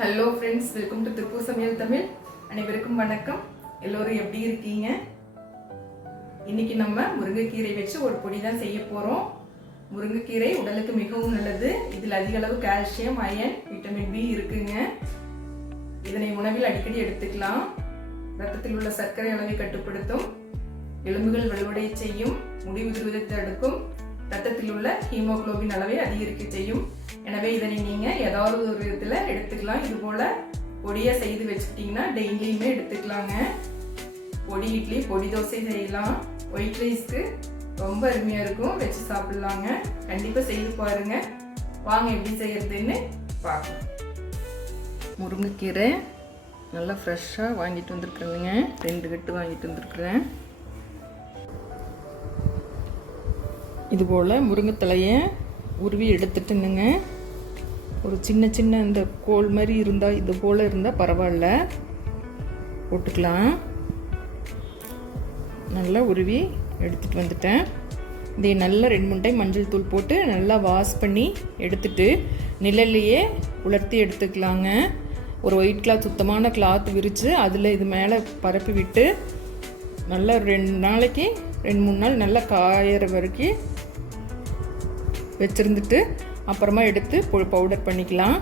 Hello friends, welcome to Tiruppur சமையல் தமிழ். அனைவருக்கும் வணக்கம். எல்லோரும் எப்படி இருக்கீங்க? இன்னைக்கு நம்ம முருங்கைக்கீரை வச்சு ஒரு பொடி தான் செய்ய போகிறோம். முருங்கைக்கீரை உடலுக்கு மிகவும் நல்லது. இதில் அதிக அளவு கால்சியம், அயன், விட்டமின் பி இருக்குங்க. இதனை உணவில் அடிக்கடி எடுத்துக்கலாம். ரத்தத்தில் உள்ள சர்க்கரை அளவை கட்டுப்படுத்தும், எலும்புகள் வலுவடைய செய்யும், முடி உதிர்வதை தடுக்கும், ரத்தத்தில் உள்ள ஹீமோகுளோபின் அளவை அதிகரிக்க செய்யும். எனவே இதனை நீங்கள் ஏதாவது ஒரு விதத்தில் எடுத்துக்கலாம். இது போல் பொடியை செய்து வச்சுக்கிட்டிங்கன்னா டெய்லியுமே எடுத்துக்கலாங்க. பொடி இட்லி, பொடி தோசை செய்யலாம். ஒயிட் ரைஸ்க்கு ரொம்ப அருமையாக இருக்கும், வச்சு சாப்பிட்லாங்க. கண்டிப்பாக செய்து பாருங்கள். வாங்க எப்படி செய்யறதுன்னு பார்க்கலாம். முருங்கைக்கீரை நல்லா ஃப்ரெஷ்ஷாக வாங்கிட்டு வந்துருக்குறேங்க. 2 கட்டு வாங்கிட்டு வந்துருக்குறேன். இதுபோல் முருங்கைத்தலையை உருவி எடுத்துட்டுங்க. ஒரு சின்ன சின்ன இந்த கோல் மாதிரி இருந்தால், இது போல் இருந்தால் பரவாயில்ல, போட்டுக்கலாம். நல்லா உருவி எடுத்துகிட்டு வந்துட்டேன். இதை நல்லா 2-3 டைம் மஞ்சள் தூள் போட்டு நல்லா வாஷ் பண்ணி எடுத்துட்டு நிழல்லையே உலர்த்தி எடுத்துக்கலாங்க. ஒரு ஒயிட் கிளாத், சுத்தமான கிளாத் விரித்து அதில் இது மேலே பரப்பி விட்டு நல்லா 2 நாளைக்கு 2-3 நாள் நல்லா காயிற வரைக்கும் வச்சுருந்துட்டு அப்புறமா எடுத்து பவுடர் பண்ணிக்கலாம்.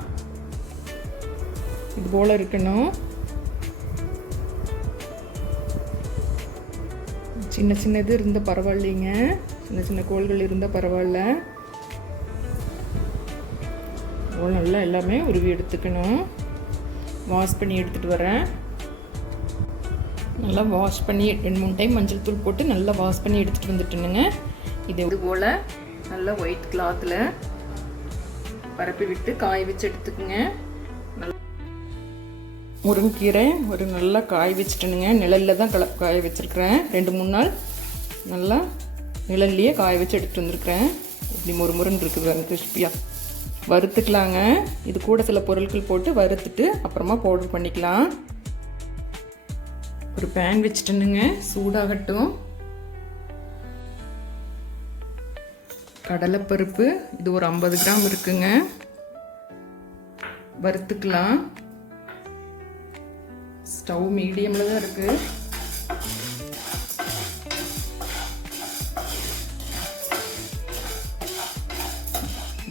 இது போல் இருக்கணும். சின்ன சின்ன இது இருந்தால் பரவாயில்லைங்க, சின்ன சின்ன கோள்கள் இருந்தால் பரவாயில்ல. நல்லா எல்லாமே உருவி எடுத்துக்கணும். வாஷ் பண்ணி எடுத்துகிட்டு வரேன். நல்லா வாஷ் பண்ணி 2-3 டைம் மஞ்சள் தூள் போட்டு நல்லா வாஷ் பண்ணி எடுத்துகிட்டு வந்துட்டுனுங்க. இது போல் நல்லா ஒயிட் கிளாத்தில் பரப்பி விட்டு காய வச்சு எடுத்துக்குங்க. முருங்கைக்கீரை ஒரு நல்லா காய வச்சுட்டேனுங்க. நிழலில் தான் காய வச்சுருக்கிறேன். 2-3 நாள் நல்லா நிழல்லையே காய வச்சு எடுத்துகிட்டு வந்துருக்கிறேன். இப்படி முறுமுறுன்னு இருக்குது கிறிஸ்பியாக. வறுத்துக்கலாங்க. இது கூட சில பொருட்கள் போட்டு வறுத்துட்டு அப்புறமா பவுடர் பண்ணிக்கலாம். ஒரு பேன் வச்சுட்டேனுங்க, சூடாகட்டும். கடலைப்பருப்பு இது ஒரு 50 கிராம் இருக்குங்க, வறுத்துக்கலாம். ஸ்டவ் மீடியமில் தான் இருக்குது.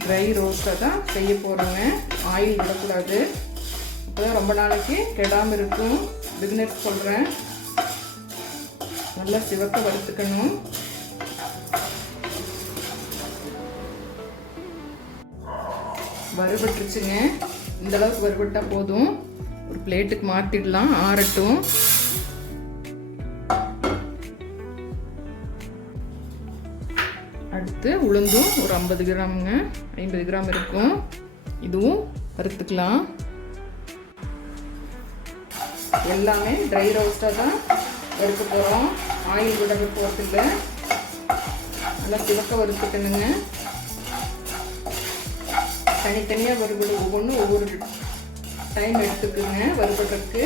ட்ரை ரோஸ்ட்டாக தான் செய்ய போகிறோங்க. ஆயில் விடக்கூடாது, அப்போ தான் ரொம்ப நாளைக்கு கெடாமல் இருக்கும். பிகினர்ஸ் சொல்கிறேன். நல்லா சிவக்க வறுத்துக்கணும். வறுபட்டுருச்சுங்க. இந்த அளவுக்கு வறுபட்டால் போதும். ஒரு பிளேட்டுக்கு மாற்றிடலாம், ஆறட்டும். அடுத்து உளுந்தும் ஒரு 50 கிராமுங்க, 50 கிராம் இருக்கும். இதுவும் வறுத்துக்கலாம். எல்லாமே ட்ரை ரோஸ்டாக தான் வறுக்க போகிறோம். ஆயில் விட போகிறதில்ல. நல்லா சிவக்க வறுத்துக்கணுங்க. தனித்தனியாக வறுபடு, ஒவ்வொன்றும் ஒவ்வொரு டைம் எடுத்துக்குங்க வறுபடுறதுக்கு.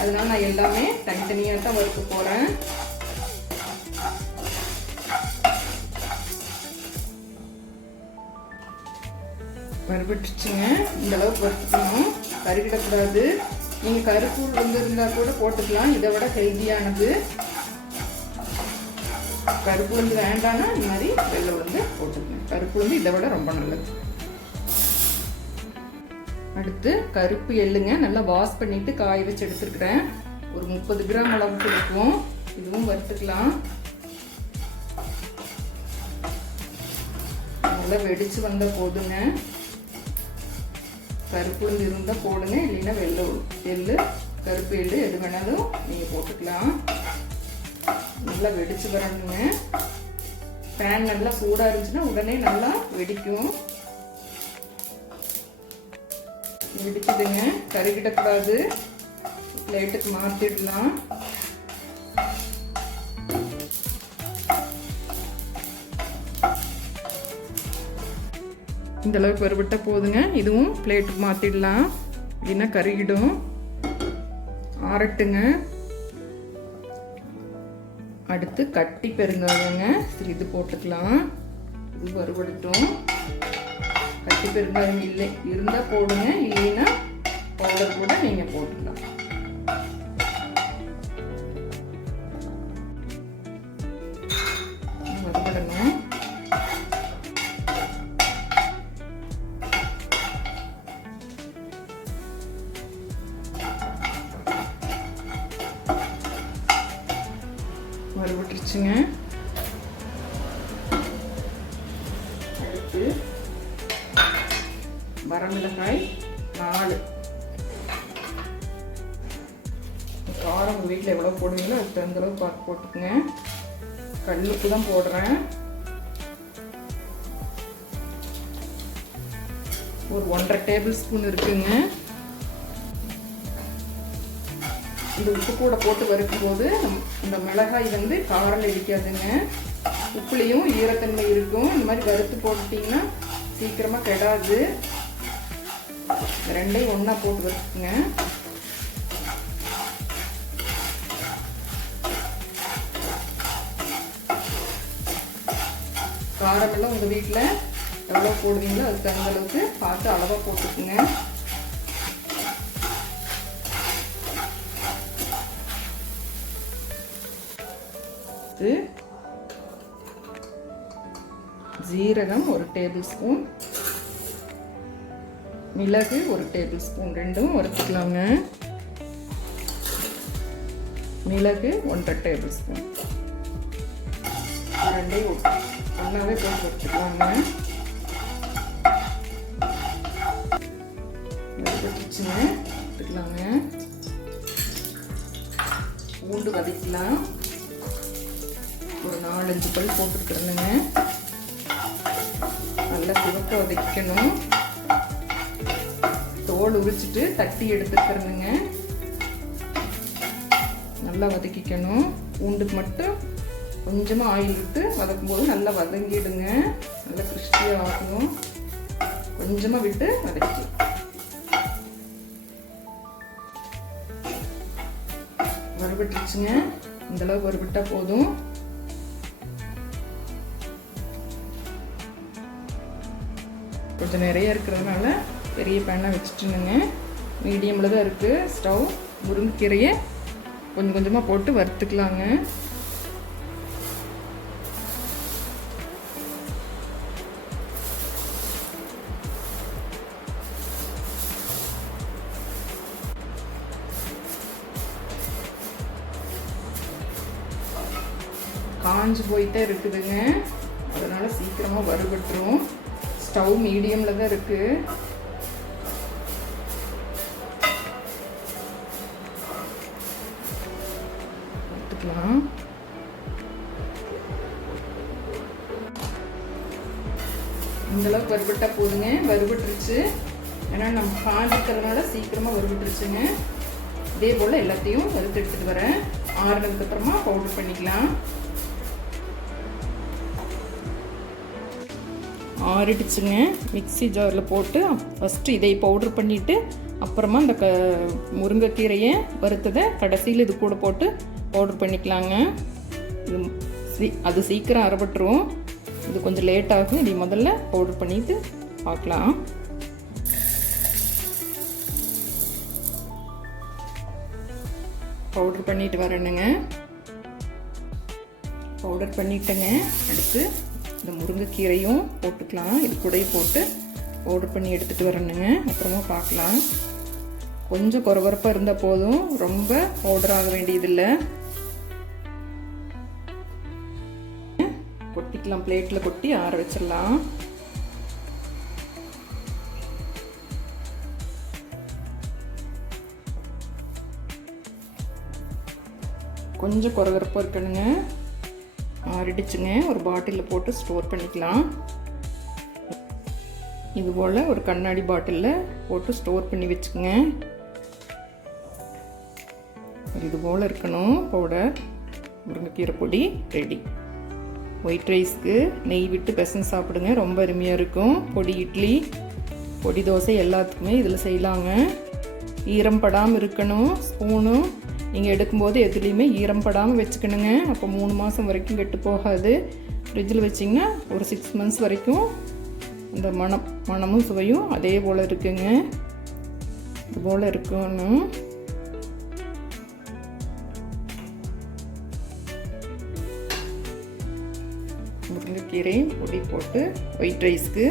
அதனால நான் எல்லாமே தனித்தனியாக தான் வறுக்க போகிறேன். வறுபட்டுச்சுங்க. இந்த அளவுக்கு வறுத்துக்கணும், கருகிடக்கூடாது. நீங்கள் கருப்பு இருந்தால் கூட போட்டுக்கலாம், இதை விட ஹெல்தியானது. கருப்பு உளுந்து வேண்டாம்னா இந்த மாதிரி வெள்ளை உளுந்து போட்டுக்கணும். கருப்பு உளுந்து இதை விட ரொம்ப நல்லது. அடுத்து கருப்பு எள்ளுங்க, நல்லா வாஷ் பண்ணிட்டு காய வச்சு எடுத்துருக்கிறேன். ஒரு 30 கிராம் அளவுக்கு இருக்கும். இதுவும் வறுத்துக்கலாம். நல்லா வெடிச்சு வந்த போதுங்க. கருப்பு உளுந்து இருந்தால் போடுங்க, இல்லைன்னா வெள்ளை எள்ளு, கருப்பு எள்ளு எது வேணாலும் நீங்கள் போட்டுக்கலாம். நல்லா வெடிச்சு வரணுங்க. பேன் நல்லா சூடாக இருந்துச்சுன்னா உடனே நல்லா வெடிக்கும். வெடிக்குதுங்க, கருகிடக்கூடாது. பிளேட்டுக்கு மாற்றிடலாம். இந்த அளவுக்கு வறுபட்ட போதுங்க. இதுவும் பிளேட்டுக்கு மாற்றிடலாம், இல்லைன்னா கருகிடும். ஆறட்டுங்க. அடுத்து கட்டி பெருங்காயங்க, இது போட்டுக்கலாம். இது வறுபடட்டும். கட்டி பெருங்காயம் இல்லை இருந்தால் போடுங்க, இல்லைன்னா பவுடர் கூட நீங்கள் போட்டுக்கலாம். வதக்கிடணும். வறுபட்டுருச்சுங்க. அடுத்து வரமிளகாய் 4. காரம் உங்கள் வீட்டில் எவ்வளோ போடுவீங்களோ அதுக்கு தகுந்த அளவு பார்த்து போட்டுக்குங்க. கல்லுப்பு தான் போடுறேன். ஒரு 1.5 டேபிள் ஸ்பூன் இருக்குங்க. இந்த உப்பு கூட போட்டு வறுக்கும் போது இந்த மிளகாய் வந்து காரம் இடிக்காதுங்க. உப்புலேயும் ஈரத்தன்மை இருக்கும். இந்த மாதிரி வறுத்து போட்டுட்டிங்கன்னா சீக்கிரமாக கெடாது. ரெண்டையும் ஒன்றா போட்டு வறுக்குங்க. காரமெல்லாம் உங்கள் வீட்டில் எவ்வளோ போடுவீங்களோ அதுக்கு தகுந்த அளவுக்கு பார்த்து அளவாக போட்டுக்குங்க. ஜீரகம் 1 டேபிள் ஸ்பூன், மிளகு 1 டேபிள் ஸ்பூன், ரெண்டும் வறுத்துக்கலாங்க. மிளகு 1.5 டேபிள் ஸ்பூன், ரெண்டையும் ஒன்றாவே போட்டு வறுத்துக்கலாங்க. வறுத்துக்கலாங்க. பூண்டு வதக்கலாம். ஒரு 4-5 பல் போட்டுருக்குறேனுங்க. நல்லா சிவக்க வதக்கணும். தோல் உரிச்சிட்டு தட்டி எடுத்துக்கிறேனுங்க. நல்லா வதக்கிக்கணும். பூண்டுக்கு மட்டும் கொஞ்சமாக ஆயில் விட்டு வதக்கும் போது நல்லா வதங்கிடுங்க. நல்லா கிறிஸ்பியாக ஆகணும். கொஞ்சமாக விட்டு வதக்கி வறுபட்டுருச்சுங்க. இந்தளவு வறுபட்டா போதும். கொஞ்சம் நிறைய இருக்கிறதுனால பெரிய பேனாக வச்சுட்டுனுங்க. மீடியமில் தான் இருக்குது ஸ்டவ். முருங்கைக்கீரையை கொஞ்சம் கொஞ்சமாக போட்டு வறுத்துக்கலாங்க. காஞ்சு போயிட்டே இருக்குதுங்க. அதனால சீக்கிரமாக வறுபட்டுரும். ஸ்டவ் மீடியமில் தான் இருக்குது. எடுத்துக்கலாம். இந்தளவுக்கு வறுபட்டா போதுங்க. வறுபட்டுருச்சு. ஏன்னா நம்ம காஞ்சிக்கிறதுனால சீக்கிரமாக வறுபட்டுருச்சுங்க. இதே போல் எல்லாத்தையும் வறுத்து எடுத்துகிட்டு வரேன். ஆறுனதுக்கு அப்புறமா பவுடர் பண்ணிக்கலாம். ஆறிடுச்சுங்க. மிக்ஸி ஜாரில் போட்டு ஃபஸ்ட்டு இதை பவுட்ரு பண்ணிவிட்டு அப்புறமா இந்த முருங்கைக்கீரையை வறுத்ததை கடைசியில் இது கூட போட்டு பவுட்ரு பண்ணிக்கலாங்க. அது சீக்கிரம் அரைப்பட்டுரும். இது கொஞ்சம் லேட் ஆகும். இது முதல்ல பவுட்ரு பண்ணிட்டு பார்க்கலாம். பவுட்ரு பண்ணிட்டு வரேனுங்க. பவுடர் பண்ணிட்டேங்க. அடுத்து இந்த முருங்கைக்கீரையும் போட்டுக்கலாம். இது கூடயே போட்டு பவுடர் பண்ணி எடுத்துகிட்டு வரணுங்க. அப்புறமா பார்க்கலாம். கொஞ்சம் கொரகொரப்பாக இருந்தால் போதும். ரொம்ப பவுடர் ஆக வேண்டியதில்லை. கொட்டிக்கலாம். பிளேட்டில் கொட்டி ஆற வச்சிடலாம். கொஞ்சம் கொரகொரப்பாக இருக்கணுங்க. ஆறிடுச்சுங்க. ஒரு பாட்டிலில் போட்டு ஸ்டோர் பண்ணிக்கலாம். இது போல் ஒரு கண்ணாடி பாட்டிலில் போட்டு ஸ்டோர் பண்ணி வச்சுக்கோங்க. இது போல் இருக்கணும் பவுடர். முருங்கைக்கீரை பொடி ரெடி. ஒயிட் ரைஸ்க்கு நெய் விட்டு பிசைஞ்சு சாப்பிடுங்க. ரொம்ப அருமையாக இருக்கும். பொடி இட்லி, பொடி தோசை எல்லாத்துக்குமே இதில் செய்யலாங்க. ஈரம் படாமல் இருக்கணும். ஸ்பூனும் நீங்கள் எடுக்கும்போது எதுலேயுமே ஈரம் படாமல் வச்சுக்கணுங்க. அப்போ 3 மாதம் வரைக்கும் கெட்டு போகாது. ஃப்ரிட்ஜில் வச்சிங்கன்னா ஒரு 6 மந்த்ஸ் வரைக்கும் அந்த மணமும் சுவையும் அதே போல் இருக்குங்க. இது போல் இருக்கணும். முருங்கைக்கீரை பொடி போட்டு ஒயிட் ரைஸ்க்கு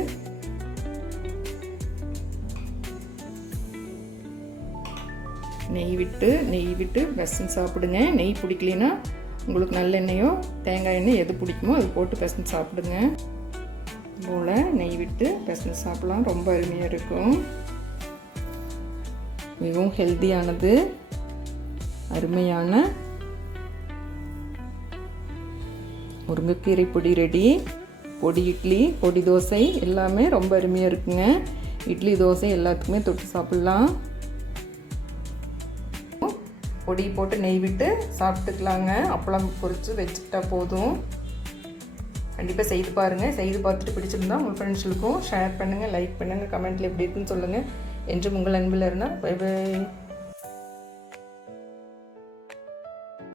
நெய் விட்டு பெசன் சாப்பிடுங்க. நெய் பிடிக்கலனா உங்களுக்கு நல்லெண்ணெயோ தேங்காய் எண்ணெய் எது பிடிக்குமோ அது போட்டு பெசன் சாப்பிடுங்க. போல் நெய் விட்டு பெசன் சாப்பிடலாம். ரொம்ப அருமையாக இருக்கும். மிகவும் ஹெல்த்தியானது. அருமையான முருங்கைக்கீரை பொடி ரெடி. பொடி இட்லி, பொடி தோசை எல்லாமே ரொம்ப அருமையாக இருக்குங்க. இட்லி தோசை எல்லாத்துக்குமே தொட்டு சாப்பிட்லாம். பொடி போட்டு நெய் விட்டு சாப்பிட்டுக்கலாங்க. அப்பளம் பொரித்து வச்சுக்கிட்டா போதும். கண்டிப்பாக செய்து பாருங்கள். செய்து பார்த்துட்டு பிடிச்சிருந்தா உங்கள் ஃப்ரெண்ட்ஸுக்கும் ஷேர் பண்ணுங்கள், லைக் பண்ணுங்கள், கமெண்ட்டில் எப்படி இருக்குன்னு சொல்லுங்கள். என்றும் உங்கள் அன்பில் இருந்தால் பை பை.